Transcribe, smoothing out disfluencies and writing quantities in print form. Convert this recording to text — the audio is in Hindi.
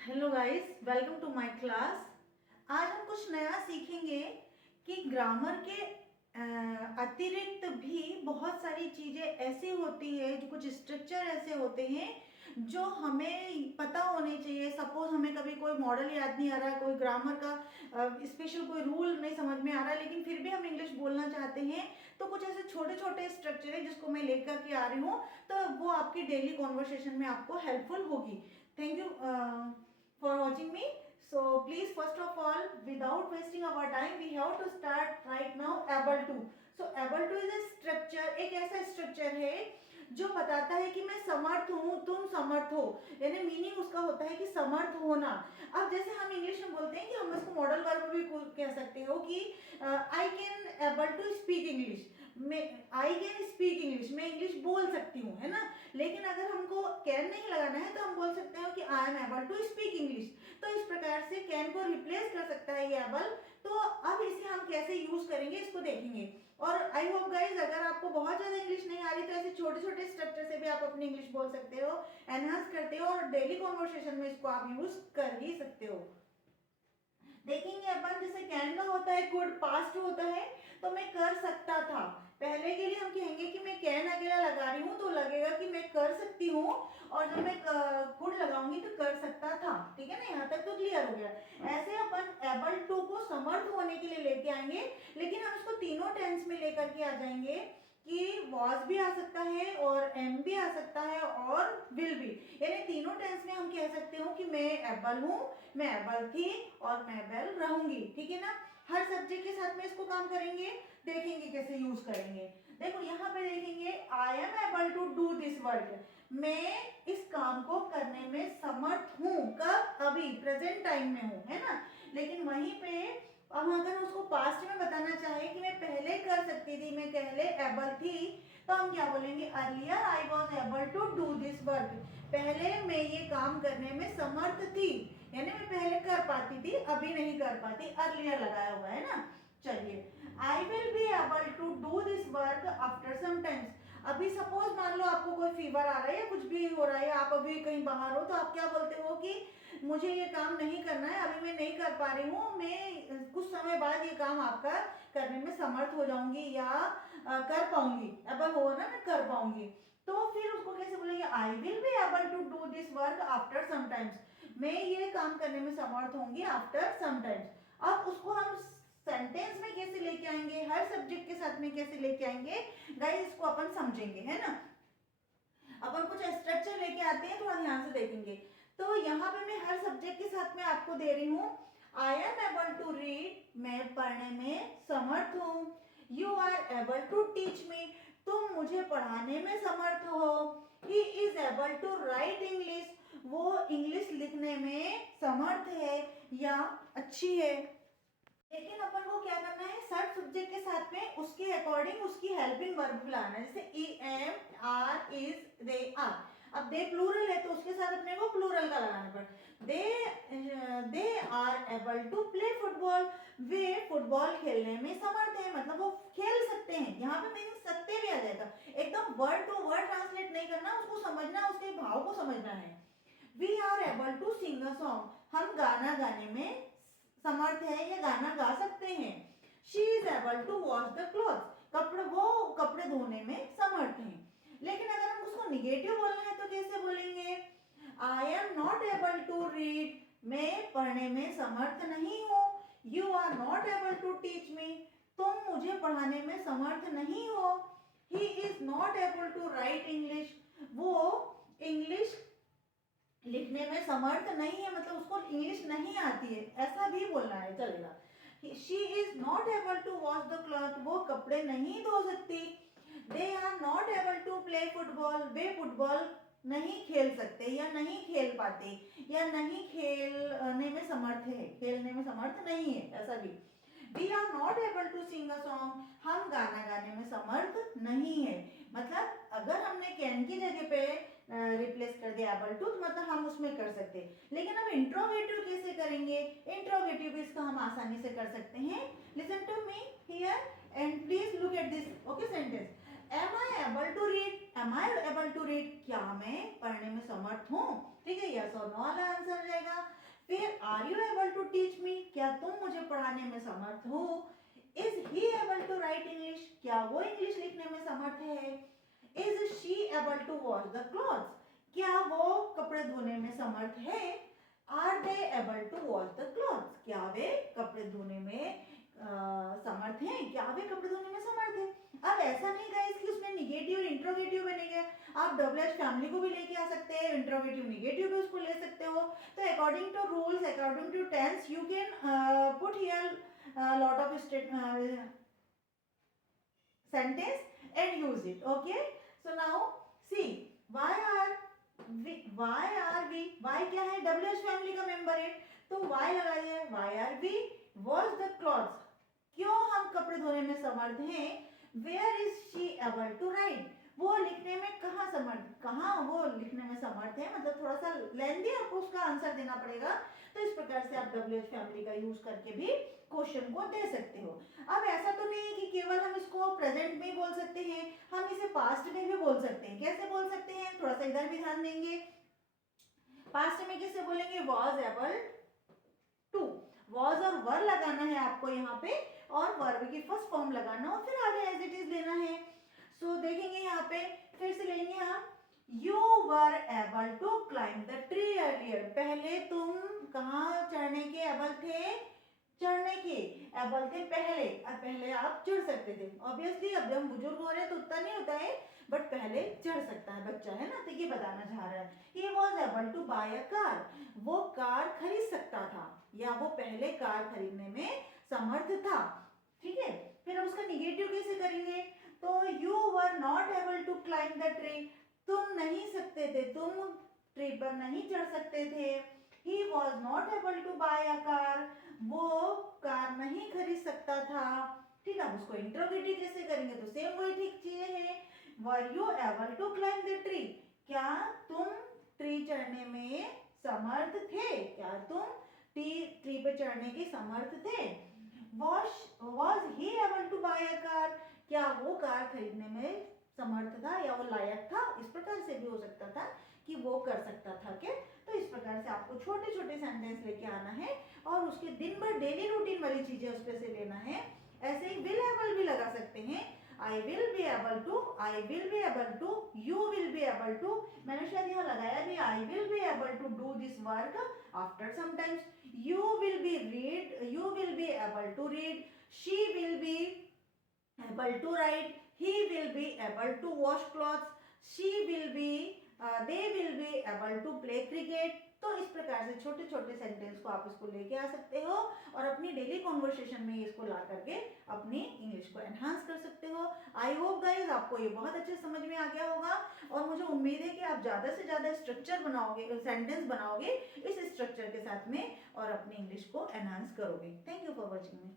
Hello guys, welcome to my class. आज हम कुछ नया सीखेंगे कि ग्रामर के अतिरिक्त भी बहुत सारी चीज़ें ऐसी होती है, जो कुछ स्ट्रक्चर ऐसे होते हैं जो हमें पता होने चाहिए। सपोज हमें कभी कोई मॉडल याद नहीं आ रहा, कोई ग्रामर का स्पेशल कोई रूल नहीं समझ में आ रहा, लेकिन फिर भी हम इंग्लिश बोलना चाहते हैं, तो कुछ ऐसे छोटे छोटे स्ट्रक्चर है जिसको मैं लेकर के आ रही हूँ, तो वो आपकी डेली कॉन्वर्सेशन में आपको हेल्पफुल होगी। Thank you for watching me. So please, first of all, without wasting our time, we have to start right now able to. So able to is a structure, एक ऐसा स्ट्रक्चर है जो बताता है कि मैं समर्थ हूँ, तुम समर्थ हो, यानी मीनिंग उसका होता है कि समर्थ होना। अब जैसे हम इंग्लिश में बोलते हैं कि हम इसको मॉडल वर्ब भी कह सकते हो कि I can able to speak English, मैं आई कैन स्पीक इंग्लिश, मैं इंग्लिश बोल सकती हूँ, है ना। लेकिन अगर हमको कैन नहीं लगाना है तो हम बोल सकते हो कि I am able to speak English. तो इस प्रकार से कैन को रिप्लेस कर सकता है ये एबल। तो अब इसे हम कैसे यूज करेंगे इसको देखेंगे। और आई होप गाइज, अगर आपको बहुत ज्यादा इंग्लिश नहीं आ रही तो ऐसे छोटे छोटे स्ट्रक्चर से भी आप अपनी इंग्लिश बोल सकते हो, एनहांस करते हो, और डेली कॉन्वर्सेशन में इसको आप यूज कर ही सकते हो। देखेंगे अपन, जैसे कैन का होता है कुड, पास्ट होता है तो मैं कर सकता था। पहले के लिए हम कहेंगे कि मैं कैन अकेला लगा रही हूँ तो लगेगा कि मैं कर सकती हूँ, और जब मैं कुड लगाऊंगी तो कर सकता था। ठीक है ना, यहाँ तक तो क्लियर हो गया। ऐसे अपन एबल टू को समर्थ होने के लिए लेके आएंगे, लेकिन हम इसको तीनों टेंस में लेकर के आ जाएंगे कि वॉज भी आ सकता है और एम भी आ सकता है और विल भी, यानी तीनों टेंस में हम कह सकते हो कि मैं एबल हूँ, मैं एबल थी और मैं एबल रहूंगी। ठीक है ना, हर सब्जेक्ट के साथ में इसको काम करेंगे, देखेंगे कैसे यूज करेंगे। देखो यहाँ पे देखेंगे, I am able to do this work, मैं इस काम को करने में समर्थ हूँ। कब? अभी प्रेजेंट टाइम में हूँ, है ना। लेकिन वहीं पे अब अगर उसको पास्ट में बताना चाहे कि मैं पहले कर सकती थी, मैं पहले एबल थी, तो हम क्या बोलेंगे? Earlier I was able to do this work, पहले मैं ये काम करने में समर्थ थी, यानी मैं पहले कर पाती थी, अभी नहीं कर पाती, अर्लियर लगाया हुआ है ना। चलिए, I will be able to do this work after some times. अभी सपोज मान लो आपको कोई फीवर आ रहा है या कुछ भी हो रहा है, आप अभी कहीं बाहर हो, तो आप क्या बोलते हो कि मुझे ये काम नहीं करना है, अभी मैं नहीं कर पा रही हूँ, मैं कुछ समय बाद ये काम आपका करने में समर्थ हो जाऊंगी या कर पाऊंगी। एबल हो ना, मैं कर पाऊंगी। तो फिर उसको कैसे बोलेंगे? I will be able to do this work after some times, मैं ये काम करने में समर्थ होंगी आफ्टर सम टाइम्स। अब उसको हम सेंटेंस में कैसे लेके आएंगे, हर सब्जेक्ट के साथ में कैसे लेके आएंगे गाइस, इसको अपन समझेंगे, है ना। अपन कुछ स्ट्रक्चर लेके आते हैं, थोड़ा ध्यान से देखेंगे। तो यहाँ पे मैं हर सब्जेक्ट के साथ में आपको दे रही हूँ, I am able to read, मैं पढ़ने में समर्थ हूँ। You are able to teach me, तुम मुझे पढ़ाने में समर्थ हो। He is able to write English, वो इंग्लिश लिखने में समर्थ है या अच्छी है। लेकिन अपन को क्या करना है, सर्व सब्जेक्ट के साथ में उसके अकॉर्डिंग उसकी हेल्पिंग वर्ब लाना है। जैसे am are is they are, अब दे प्लूरल है तो उसके साथ अपने को प्लूरल का लगाना पड़े। They are able to play football, वे फुटबॉल खेलने में समर्थ है, मतलब वो खेल सकते हैं। यहाँ पे मीनिंग सकते भी आ जाएगा, एकदम वर्ड टू वर्ड ट्रांसलेट नहीं करना, उसको समझना, उसके भाव को समझना है। We are able to sing a song, हम गाना गाने में समर्थ है या गाना गा सकते हैं। She is able to wash the cloth, कपड़े, वो कपड़े धोने में समर्थ हैं। लेकिन अगर हम उसको निगेटिव बोलना है तो कैसे बोलेंगे? I am not able to read, मैं पढ़ने में समर्थ नहीं हूँ। You are not able to teach me, तुम मुझे पढ़ाने में समर्थ नहीं हो। He is not able to write English, वो इंग्लिश लिखने में समर्थ नहीं है, मतलब उसको इंग्लिश नहीं आती है, ऐसा भी बोलना है, चलेगा। She is not able to wash the cloth, वो कपड़े नहीं धो सकती। They are not able to play football, वे फुटबॉल नहीं खेल सकते या नहीं खेल पाते या नहीं खेलने में समर्थ है, खेलने में समर्थ नहीं है, ऐसा भी। We are not able to sing a song, हम गाना गाने में समर्थ नहीं है। मतलब अगर हमने कैन की जगह पे रिप्लेस कर दिया एबल टू, तो मतलब हम उसमें कर सकते हैं। लेकिन अब इंट्रोगेटिव कैसे करेंगे? इंट्रोगेटिव भी इसका हम आसानी से कर सकते हैं। Listen to me here and please look at this okay sentence. Am I able to read, am I able to read, क्या मैं पढ़ने में समर्थ हूँ, ठीक है, यस और नो वाला आंसर रहेगा। फिर are you able to teach me, क्या तुम मुझे पढ़ाने में समर्थ हो। Is he able to write English, क्या वो इंग्लिश लिखने में समर्थ है। Is she able to wash the clothes, क्या वो कपड़े धोने में समर्थ है। Are they able to wash the clothes, क्या वे कपड़े धोने में समर्थ हैं, क्या वे कपड़े धोने में समर्थ है। अब ऐसा नहीं गाइस कि उसमें निगेटिव और इंट्रोगेटिव बनेगा, आप डबल एच फैमिली को भी लेके आ सकते हैं, इंट्रोगेटिव निगेटिव भी उसको ले सकते हो। तो according to rules, according to tense, you can put here lot of sentence and use it. Okay, so now see, why are we, why क्या है, WH फैमिली का मेंबर है, तो why लगा दिया, why are we wash the clothes, क्यों हम कपड़े धोने में समर्थ हैं। where is she able to write, वो लिखने में कहाँ समर्थ, कहाँ वो लिखने में समर्थ है, मतलब थोड़ा सा लेंदी आपको उसका आंसर देना पड़ेगा। तो इस प्रकार से आप WH फैमिली का यूज करके भी क्वेश्चन को दे सकते हो। अब ऐसा तो नहीं है कि केवल हम इसको प्रेजेंट में बोल सकते हैं, हम इसे पास्ट में भी बोल सकते हैं। कैसे बोल सकते हैं, थोड़ा सा इधर भी ध्यान देंगे। पास्ट में कैसे बोलेंगे, वॉज एबल टू, वॉज और वर लगाना है आपको यहाँ पे, और वर्ब की फर्स्ट फॉर्म लगाना और फिर आगे एज इट इज लेना है। सो देखेंगे यहाँ पे, फिर से लेंगे हम, you were able to climb the tree earlier, पहले तुम कहाँ चढ़ने के एबल थे, चढ़ने के एबल थे पहले, और पहले आप चढ़ सकते थे। ऑब्वियसली अब जब हम बुजुर्ग हो रहे हैं तो उतना नहीं होता है, बट पहले चढ़ सकता है बच्चा, है ना। तो ये बताना चाह रहा है, he was able to buy a car, वो कार खरीद सकता था, या वो पहले कार खरीदने में समर्थ था, ठीक है। फिर हम उसका निगेटिव कैसे करेंगे, तो you were not able to climb the tree, तुम नहीं सकते थे, तुम ट्री पर नहीं चढ़ सकते थे। He was not able to buy a car, वो कार नहीं खरीद सकता था, ठीक है। उसको इंट्रोगेटिव कैसे करेंगे, तो सेम वही ठीक चीज है, were you able to climb the tree, क्या तुम ट्री चढ़ने में समर्थ थे, क्या तुम ट्री पे चढ़ने के समर्थ थे। Was he able to buy a car, क्या वो कार खरीदने में समर्थ था या वो लायक था। इस प्रकार से भी हो सकता था कि वो कर सकता था क्या। तो इस प्रकार से आपको छोटे छोटे सेंटेंस लेके आना है और उसके दिन भर डेली रूटीन वाली चीजें उस पे से लेना है। ऐसे ही विल एबल भी लगा सकते हैं, I will be able to, I will be able to, you will be able to, मैंने शायद यहाँ लगाया भी, I will be able to do this work after some times, you will be able to read, she will be able to write, he will be able to wash clothes, they will be able to play cricket। तो इस प्रकार से छोटे छोटे सेंटेंस को आप इसको लेके आ सकते हो और अपनी डेली कॉन्वर्सेशन में इसको ला करके अपनी इंग्लिश को एनहांस कर सकते हो। आई होप गाइज आपको ये बहुत अच्छे समझ में आ गया होगा और मुझे उम्मीद है कि आप ज़्यादा से ज़्यादा स्ट्रक्चर बनाओगे, सेंटेंस बनाओगे इस स्ट्रक्चर के साथ में और अपनी इंग्लिश को एनहांस करोगे। Thank you for watching me.